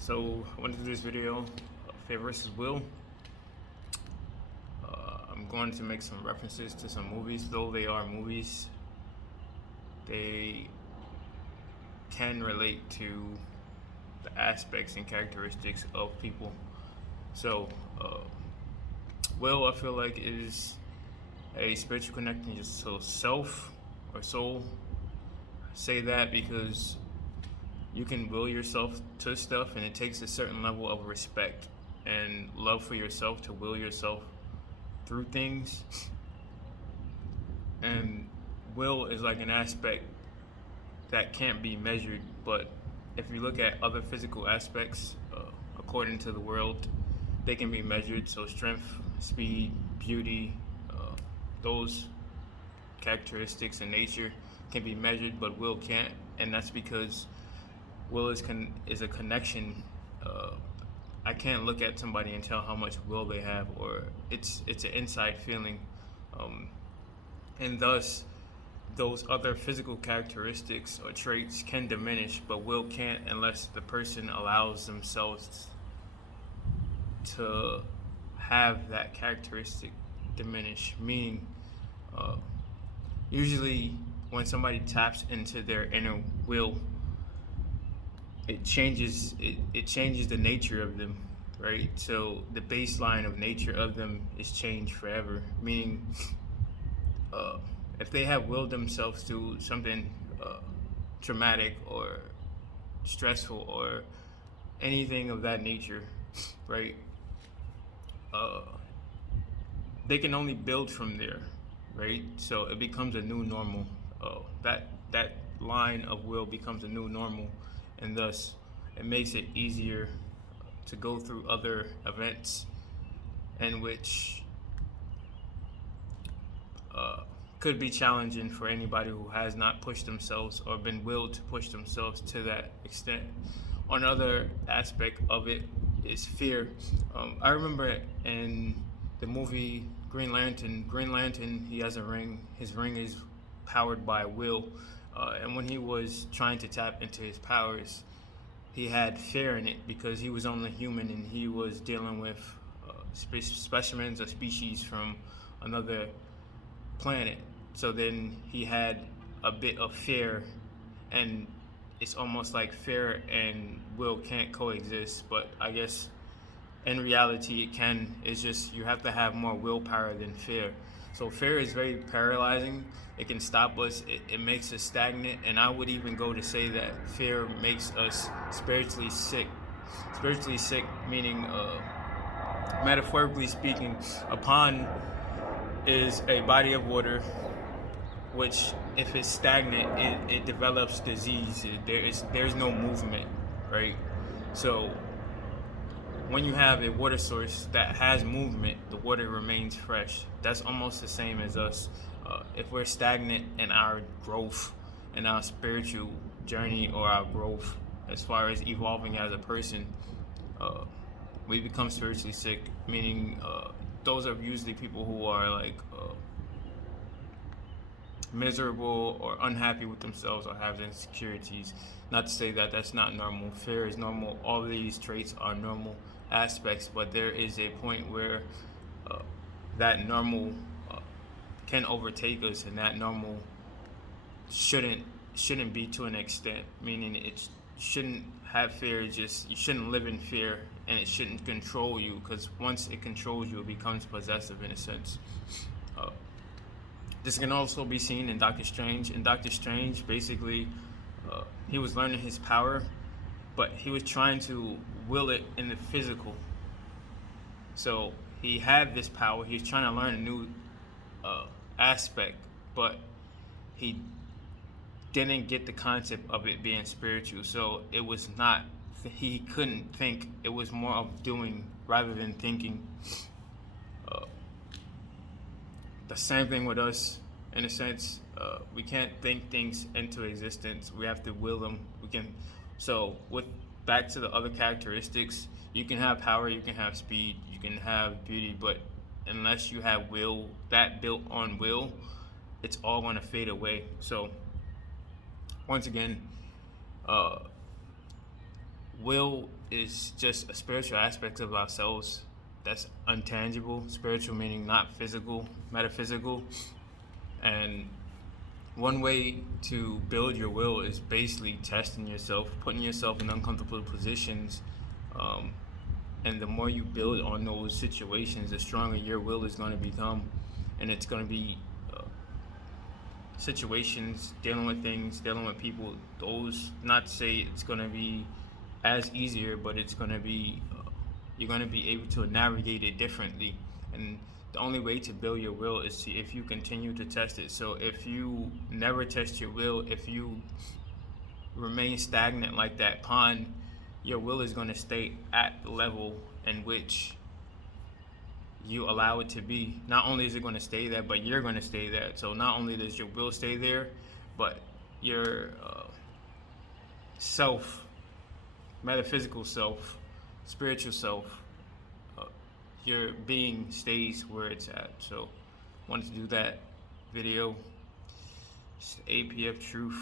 So I wanted to do this video, Fear versus Will. I'm going to make some references to some movies, though they are movies. They can relate to the aspects and characteristics of people. So, will, I feel like, is a spiritual connection to self or soul. I say that because you can will yourself to stuff, and it takes a certain level of respect and love for yourself to will yourself through things. And will is like an aspect that can't be measured, but if you look at other physical aspects, according to the world, they can be measured. So strength, speed, beauty, those characteristics in nature can be measured, but will can't, and that's because will is a connection. I can't look at somebody and tell how much will they have, or it's an inside feeling, and thus those other physical characteristics or traits can diminish, but will can't unless the person allows themselves to have that characteristic diminish. Meaning, usually when somebody taps into their inner will, it changes the nature of them, right? So the baseline of nature of them is changed forever. Meaning, if they have willed themselves to something traumatic or stressful or anything of that nature, right? They can only build from there, right? So it becomes a new normal. That line of will becomes a new normal, and thus it makes it easier to go through other events in which could be challenging for anybody who has not pushed themselves or been willed to push themselves to that extent. Another aspect of it is fear. I remember in the movie Green Lantern, he has a ring. His ring is powered by will. And when he was trying to tap into his powers, he had fear in it because he was only human and he was dealing with specimens or species from another planet. So then he had a bit of fear, and it's almost like fear and will can't coexist, but I guess in reality it can. It's just you have to have more willpower than fear. So fear is very paralyzing. It can stop us. It makes us stagnant, and I would even go to say that fear makes us spiritually sick. Spiritually sick meaning, metaphorically speaking, a pond is a body of water which, if it's stagnant, it develops disease. There's no movement, right? So when you have a water source that has movement, the water remains fresh. That's almost the same as us. If we're stagnant in our growth, in our spiritual journey, or our growth as far as evolving as a person, we become spiritually sick. Meaning, those are usually people who are like miserable or unhappy with themselves or have insecurities. Not to say that that's not normal. Fear is normal. All of these traits are normal aspects, but there is a point where that normal can overtake us, and that normal shouldn't be to an extent. Meaning, it shouldn't have fear. Just you shouldn't live in fear, and it shouldn't control you, because once it controls you, it becomes possessive in a sense. This can also be seen in Doctor Strange. In Doctor Strange, basically, he was learning his power, but he was trying to will it in the physical. So he had this power. He was trying to learn a new aspect, but he didn't get the concept of it being spiritual. So it was not, he couldn't think. It was more of doing rather than thinking. The same thing with us, in a sense. We can't think things into existence. We have to will them. So with back to the other characteristics, you can have power, you can have speed, you can have beauty, but unless you have will, that built on will, it's all going to fade away. So once again, will is just a spiritual aspect of ourselves that's untangible. Spiritual meaning not physical, metaphysical. And one way to build your will is basically testing yourself, putting yourself in uncomfortable positions. Um, and the more you build on those situations, the stronger your will is going to become. And it's going to be situations, dealing with things, dealing with people. Those, not to say it's going to be as easier, but it's going to be, you're going to be able to navigate it differently. And the only way to build your will is to, if you continue to test it. So if you never test your will, if you remain stagnant like that pond, your will is going to stay at the level in which you allow it to be. Not only is it going to stay there, but you're going to stay there. So not only does your will stay there, but your self, metaphysical self, spiritual self, uh, your being stays where it's at. So wanted to do that video. Just APF truth.